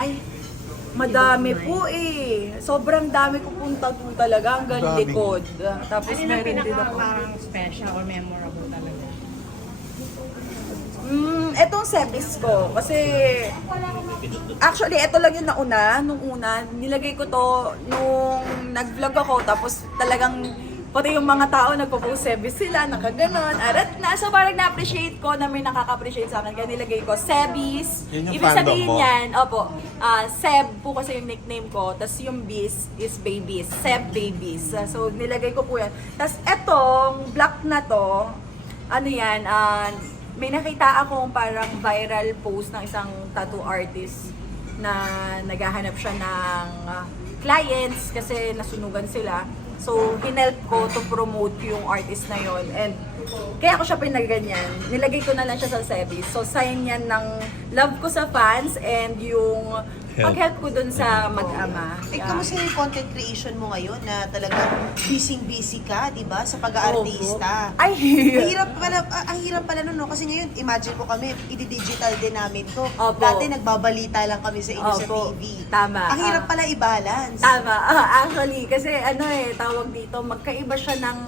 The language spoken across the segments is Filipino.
Ay, madami po eh. Sobrang dami ko punta po talaga hanggang likod. Tapos Ano yung meron din pinaka ako. parang special or memorable talaga? Etong service ko. Kasi, actually, ito lang yung nauna. Nung una, nilagay ko to nung nag-vlog ako. Tapos talagang, pati yung mga tao nagpo-post service sila, nakaganon. Arat na. So parang na-appreciate ko na may nakaka-appreciate sa akin. Kaya nilagay ko, Sebis. Yun yung Ibig fandom sabihin mo? yan, opo, Seb po kasi yung nickname ko. Tapos yung Bis is babies. Seb babies. So nilagay ko po yan. Tapos etong black na to, ano yan, may nakita akong parang viral post ng isang tattoo artist na naghahanap siya ng clients kasi nasunugan sila. So, hinelp ko to promote yung artist na yon. And kaya ako siya pinaganyan. Nilagay ko na lang siya sa service. So, sign yan ng love ko sa fans and yung pag-help ko dun sa mag-ama. Kamusta yung content creation mo ngayon na talagang busy ka, di ba, sa pag-aartista? Ay, Ang hirap pala nun, no? Kasi ngayon, imagine mo kami, i-digital din namin to. Opo. Dati nagbabalita lang kami sa inyo sa Opo. TV. Tama. Ang hirap pala i-balance. Tama. Actually, kasi ano eh, tawag dito, magkaiba siya ng,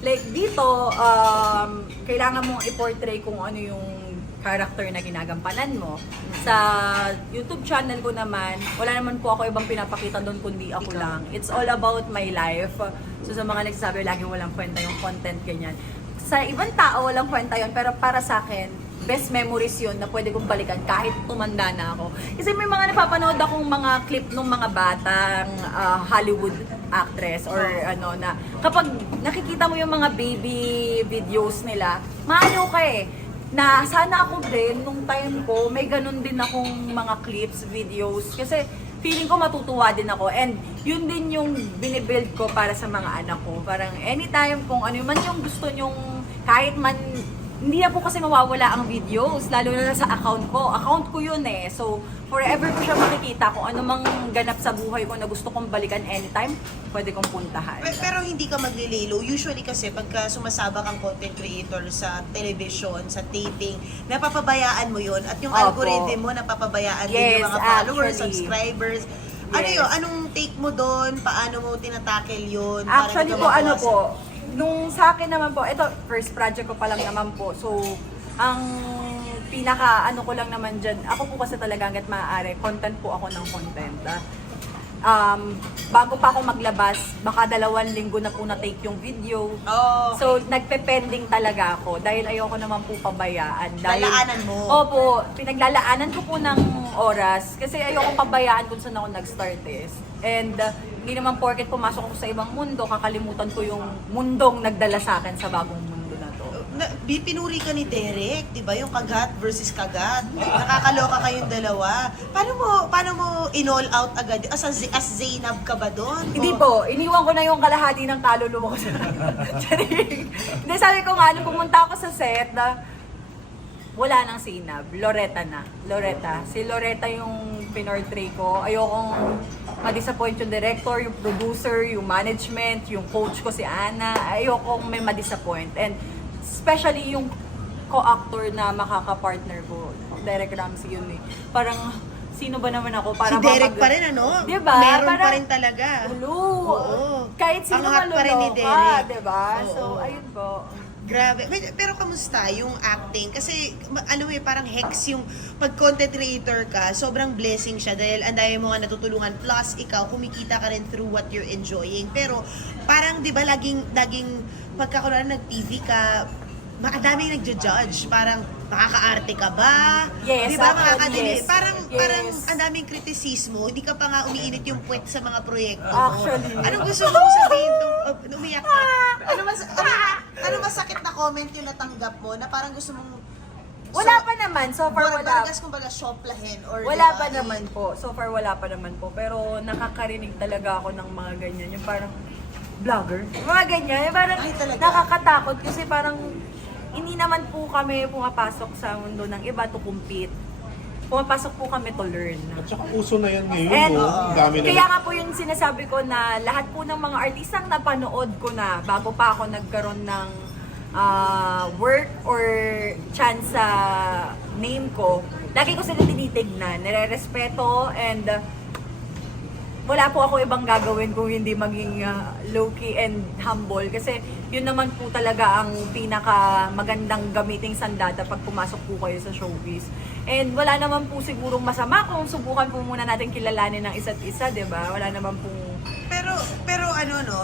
like dito, kailangan mong i-portray kung ano yung character na ginagampanan mo. Sa YouTube channel ko naman, wala naman po ako ibang pinapakita doon kundi ako lang. It's all about my life. So sa mga nagsasabi, laging walang kwenta yung content, ganyan. Sa ibang tao, walang kwenta yun, pero para sa akin, best memories yun na pwede kong balikan kahit tumanda na ako. Kasi may mga napapanood akong mga clip ng mga batang Hollywood actress or ano na kapag nakikita mo yung mga baby videos nila, maano ka eh na sana ako din, nung time ko, may ganun din akong mga clips, videos. Kasi feeling ko matutuwa din ako. And yun din yung binibuild ko para sa mga anak ko. Parang anytime kung ano man yung gusto nyong, kahit man, hindi na po kasi mawawala ang videos, lalo na sa account ko. Account ko yun eh. So, forever ko siya makikita kung ano mang ganap sa buhay ko na gusto kong balikan anytime, pwede kong puntahan. Pero hindi ka maglililo. Usually kasi pagka sumasabak ang content creator sa television, sa taping, napapabayaan mo yun. At yung Opo. algorithm mo, napapabayaan din Yes, yung mga followers, actually. subscribers. Ano Yes. yun? Anong take mo doon? Paano mo tinatakel yun? Para Actually di po, ka ano mabawasan? po, nung sa akin naman po, ito, first project ko pa lang naman po. So, ang pinaka ano ko lang naman dyan, ako po kasi talaga hanggat maaari, content po ako ng content. Bago pa ako maglabas, baka 2 linggo na po na-take yung video. Oh, So, nagpe-pending talaga ako dahil ayoko naman po pabayaan. Dahil, lalaanan mo. Opo, pinaglalaanan ko po ng oras kasi ayoko pabayaan kung saan ako nag-start eh. And hindi naman porket pumasok ako sa ibang mundo, kakalimutan ko yung mundong nagdala sa akin sa bagong mundo na to. Pinuri ka ni Derek, di ba? Yung kagat versus kagat. Nakakaloka kayong dalawa. Paano mo in-all out agad? As Zainab ka ba doon? Hindi po, iniwan ko na yung kalahati ng kaluluwa ko sa Charing. Hindi, sabi ko nga, nung pumunta ako sa set, wala nang Zainab, Loretta na. Loretta. Si Loretta yung pinortray ko. Ayokong ma-disappoint yung director, yung producer, yung management, yung coach ko si Ana. Ayokong may ma-disappoint. And especially yung co-actor na makaka-partner ko, Derek Ramsey yun eh. Parang, sino ba naman ako para Si Derek pa rin, ano? Diba? Meron Parang, pa rin talaga. Ulo. Oo. Kahit sino Angat pa rin ni malulo Derek. ka, diba? Oo. So, ayun po. Grabe. Pero kamusta yung acting? Kasi ano eh, parang hex yung pag-content creator ka, sobrang blessing siya dahil ang dami mo nga natutulungan. Plus, ikaw, kumikita ka rin through what you're enjoying. Pero parang, di ba, laging pagka kunwari nag-TV ka, daming nagja-judge. Parang, makakaarte ka ba? Yes, Di ba, actually, makakadili? yes. Parang Yes. ang daming kritisismo. Hindi ka pa nga umiinit yung puwet sa mga proyekto mo. Actually. Anong gusto mong sabihin umiyak ka? Ano masakit na comment yung natanggap mo na parang gusto mong Wala pa naman, so far wala. Bargas kumbaga soplahin or Wala diba, pa naman po. So far wala pa naman po. Pero nakakarinig talaga ako ng mga ganyan. Yung parang vlogger. Mga ganyan. Yung parang Ay, talaga? nakakatakot kasi parang hindi naman po kami pumapasok sa mundo ng iba to compete. Pumapasok po kami to learn. At saka uso na yan ngayon, And no? Ang dami na. kaya nga po yung sinasabi ko na lahat po ng mga artistang napanood ko na bago pa ako nagkaroon ng work or chance sa name ko, lagi ko sila tinitignan, nire-respeto, and wala po ako ibang gagawin kung hindi maging low-key and humble. Kasi yun naman po talaga ang pinaka magandang gamiting sandata pag pumasok po kayo sa showbiz. And wala naman po sigurong masama kung subukan po muna natin kilalanin ng isa't isa, di ba? Wala naman po. Pero ano no,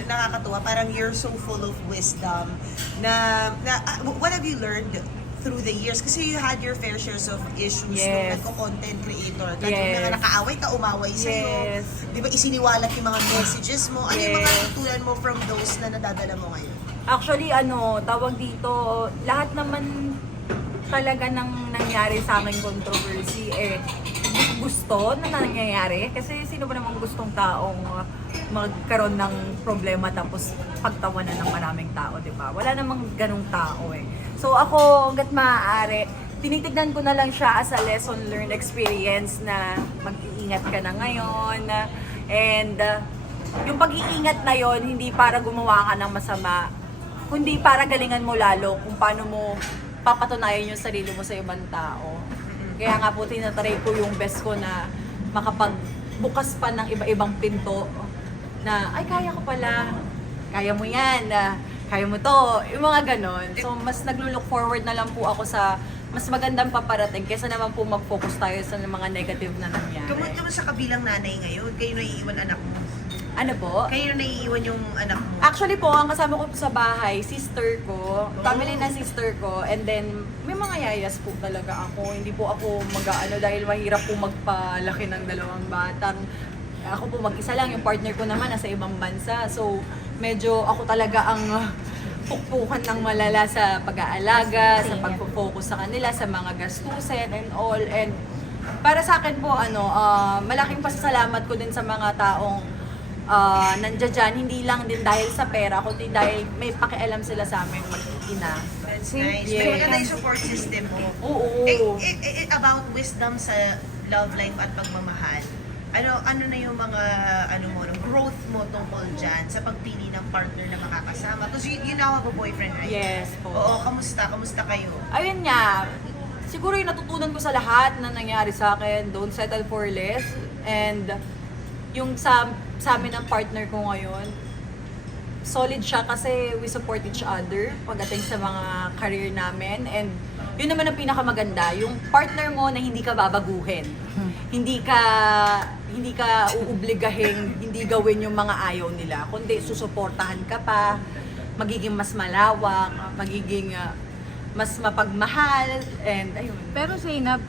nakakatuwa, parang you're so full of wisdom what have you learned through the years? Kasi you had your fair shares of issues Yes. nung nagko-content creator ka. Yes. Yung mga nakaaway ka, umaway sa'yo. Yes. Di ba isiniwalat yung mga messages mo? Ano yung mga Yes. natutunan mo from those na nadadala mo ngayon? Actually, tawag dito, lahat naman talaga ng nangyari sa akin controversy, gusto na nangyayari. Kasi sino ba namang gustong taong magkaroon ng problema tapos pagtawanan ng maraming tao, di ba? Wala namang ganong tao eh. So ako, hanggat maaari, tinitignan ko na lang siya as a lesson learned experience na mag-iingat ka na ngayon. And yung pag-iingat na yon hindi para gumawa ka ng masama, kundi para galingan mo lalo kung paano mo papatunayan yung sarili mo sa ibang tao. Kaya nga po tinatry ko yung best ko na makapagbukas pa ng iba-ibang pinto na, ay kaya ko pala, kaya mo yan, kaya mo to, yung mga ganon. So mas naglo-look forward na lang po ako sa mas magandang paparating kaysa naman po mag-focus tayo sa mga negative na nangyari. Kamusta sa kabilang nanay ngayon? Kayo naiiwan anak mo? Ano po? Kayo naiiwan yung anak mo? Actually po, ang kasama ko po sa bahay, sister ko, family na sister ko, and then may mga yayas po talaga ako. Hindi po ako mag-ano dahil mahirap po magpalaki ng dalawang batang. Ako po mag-isa lang, yung partner ko naman nasa ibang bansa. So, medyo ako talaga ang pukpukan ng malala sa pag-aalaga, sa pag-focus sa kanila, sa mga gastusin and all. And para sa akin po, malaking pasasalamat ko din sa mga taong nandiyan dyan, hindi lang din dahil sa pera, kundi dahil may pakialam sila sa amin mag-ina. That's nice. Yes. Pero maganda yung support system mo. Oo. About wisdom sa love life at pagmamahal, ano na yung mga growth mo tungkol dyan sa pagpili ng partner na makakasama? Because you now have a boyfriend, right? Yes po. Oo, kamusta kayo? Ayun nga, siguro yung natutunan ko sa lahat na nangyari sa akin, don't settle for less. And yung sa amin ng partner ko ngayon, solid siya kasi we support each other pagdating sa mga career namin. And yun naman ang pinakamaganda, yung partner mo na hindi ka babaguhin. Hindi ka uobligahin, hindi gawin yung mga ayaw nila, kundi susuportahan ka pa, magiging mas malawak, magiging mas mapagmahal, and ayun. Pero Zainab,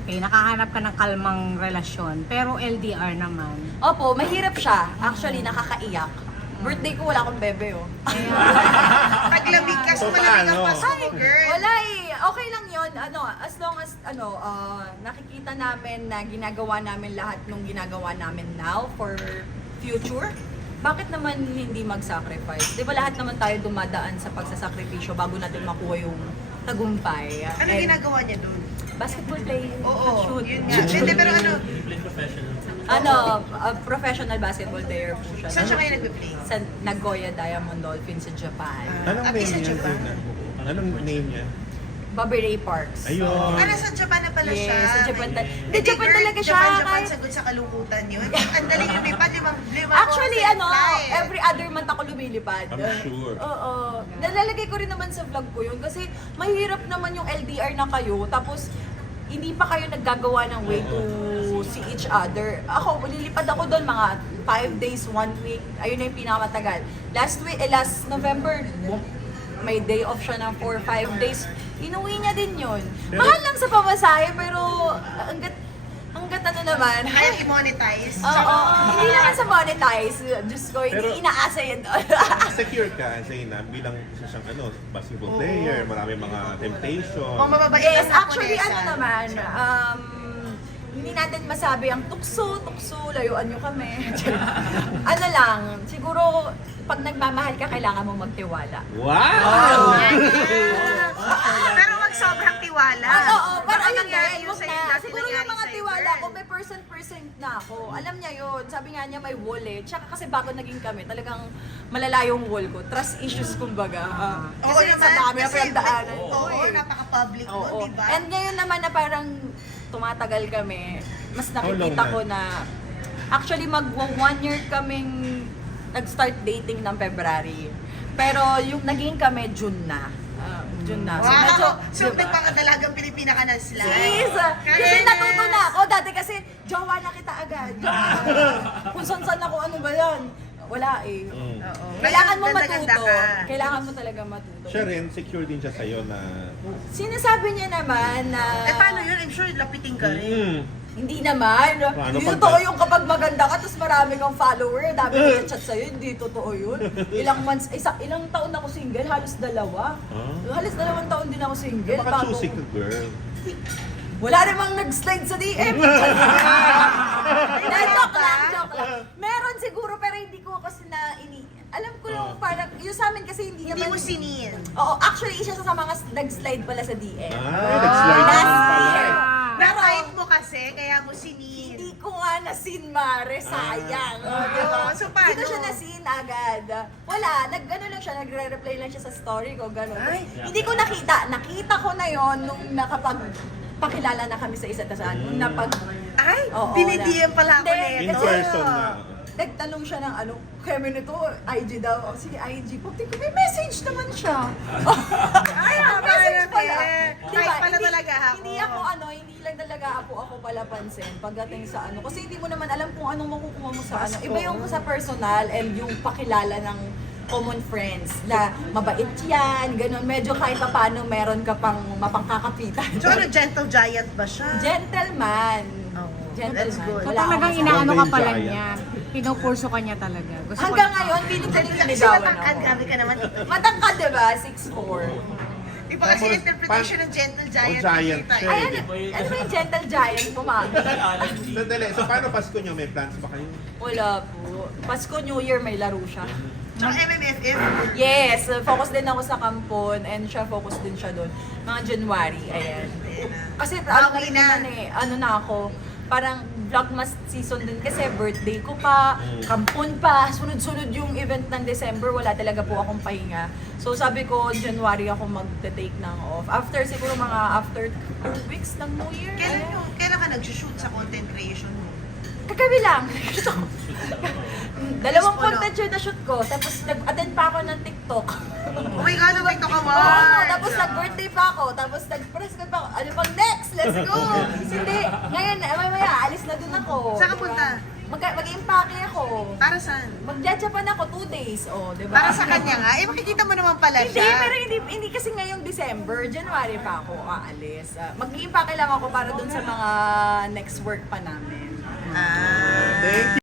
okay, nakahanap ka ng kalmang relasyon. Pero LDR naman. Opo, mahirap siya. Actually, nakakaiyak. Birthday ko, wala akong bebe, oh. Paglamig ka, so So, malamig ang paano? paso mo, girl. Wala eh. Okay lang yun. As long as, nakikita namin na ginagawa namin lahat nung ginagawa namin now for future, bakit naman hindi mag-sacrifice? Di ba lahat naman tayo dumadaan sa pagsasakripisyo bago natin makuha yung tagumpay? Ano And ginagawa niya doon? Basketball playing. Oo, shoot. yun nga. Hindi, pero Professional basketball player po siya. saan siya kayo nagpe-play? Sa Nagoya Diamond Dolphins sa Japan. Anong At name isa niya? Japan? Anong name niya? Bobby Ray Parks. Ayun. Nasa Japan na pala siya. Yes, sa Japan. Hindi, Hindi, Japan girl, talaga siya. Japan, sagot sa kalungkutan yun. Ang daling lumipad, lima Actually, every other month ako lumilipad. I'm sure. Oo. Nalalagay ko rin naman sa vlog ko yun kasi mahirap naman yung LDR na kayo tapos hindi pa kayo naggagawa ng way to see each other. Ako, lilipad ako doon mga 5 days, 1 week. Ayun na yung pinakamatagal. Last November, may day off siya ng 4 5 days. Inuwi niya din yun. Pero- Mahal lang sa pamasahe, pero hanggat ano naman. Kaya i-monetize. Oo, hindi naman sa monetize. Diyos ko, hindi Pero- inaasa yun doon. Secure ka, Zainab, bilang isa siyang basketball player, marami mga temptation. Mga mababait Yes, ang actually Japonesan. ano naman, hindi natin masabi ang tukso, layuan nyo kami. Ano lang, siguro pag nagmamahal ka, kailangan mo magtiwala. Wow! Pero wag sobrang tiwala. Oo, pero Baka ayun nangyari din, yung wag sa'yo na. dati Siguro nangyari yung mga sa'yo, tiwala girl. ko, may percent na ako. Alam niya yun. Sabi nga niya may wall eh. Tsaka kasi bago naging kami, talagang malala yung wall ko. Trust issues kumbaga. Kasi sa dami na pinagdaanan. Oo, napaka-public mo, Oo. diba? And ngayon naman na parang tumatagal kami, mas How long nakikita na? ko na actually mag 1 year kaming nag-start dating ng February. Pero yung naging kami June na. June na. So, medyo, Wow! So, diba? nagpakadalagang Pilipina ka ng slide. Sis! Kasi Yes! natuto na ako. Dati kasi, jowa na kita agad. Kung saan ako, ano ba yan? Wala eh. Oo. Kailangan mo Ngayon, ganda-ganda matuto. ka. Kailangan mo talaga matuto. Siya rin, secure din siya sa'yo na... Sinasabi niya naman na... Eh, paano yun? I'm sure lapitin ka rin. Hindi naman. Paano Hindi pag- totoo yung kapag maganda ka tapos marami kang follower, dami kang chat sa'yo, hindi totoo yun. Ilang months, ilang taon ako single, halos 2. Halos 2 taon din ako single. Baka choosy ka, girl. Wala namang nag-slide sa DM. Joke lang. Meron siguro pero hindi ko kasi alam ko lang parang, yung sa amin kasi hindi Hindi naman... mo sinin. Oo, actually, isa siya sa mga nag-slide pala sa DM. Nag-slide Last din pala. year. Pero, Na-type mo kasi, kaya mo sinin. hindi ko nga nasin, Mare. Sayang. Oo, so paano? Hindi ko siya nasin agad. Wala, nag-ano lang siya, nagre-reply lang siya sa story ko, gano'n. Ay. Hindi ko nakita. Nakita ko na yon nung pakilala na kami sa isa't isa. Nung Ay, Oo, dinidiyan pala ako Hindi, In nito. kasi- person nga. Nagtanong siya ng ano, kami nito, IG daw. Sige, IG. Pagtingin ko, may message naman siya. Ay, message pala. Type pala talaga ako. Hindi ako hindi lang talaga ako pala pansin pagdating sa ano. Kasi hindi mo naman alam kung anong makukuha mo sa ano. Iba yung sa personal and yung pakilala ng common friends na mabait yan, ganun. Medyo kahit pa paano meron ka pang mapangkakapitan. So ano, gentle giant ba siya? Gentleman. Oo, Gentleman. that's good. So Wala talagang akong inaano ka Golden pala Giant. niya. Pinupurso ka niya talaga. Gusto Hanggang ko, ngayon, pinig ka rin Kasi niligawan matangkad, ako. grabe ka naman. Matangkad, diba? 6'4". Iba kasi Tapos, interpretation ng gentle giant. giant nakita siya eh. Ayan, ano ba yung gentle giant? Pumagi. Sandali, so paano Pasko nyo? May plans ba kayo? Wala po. Pasko, New Year, may laro siya. Tsaka MMFF. Yes, focus din ako sa Kampon and siya focus din siya doon. Mga January, ayan. Kasi alam mo Bawi rin na. naman ano na ako, parang vlogmas season din kasi birthday ko pa, Kampon pa, sunod-sunod yung event ng December, wala talaga po akong pahinga. So sabi ko, January ako mag-take ng off. After 2 weeks ng New Year. Kailan ka nag-shoot sa content creation mo? Kagabi lang. Dalawang Yes, content yun na shoot ko, tapos nag-attend pa ako ng TikTok. Oh my God, TikTok Oo, awards! tapos nag-birthday pa ako, tapos nag-press ko pa ako. Ano pang next? Let's go! Hindi, ngayon, mamaya, alis na dun ako. Saan ka diba? punta? Mag-impake ako. Para saan? Mag-Japan ako 2 days, diba? Para sa kanya nga. Eh, makikita mo naman pala Hindi, siya. pero hindi kasi ngayong December, January pa ako aalis. Mag-impake lang ako para dun sa mga next work pa namin.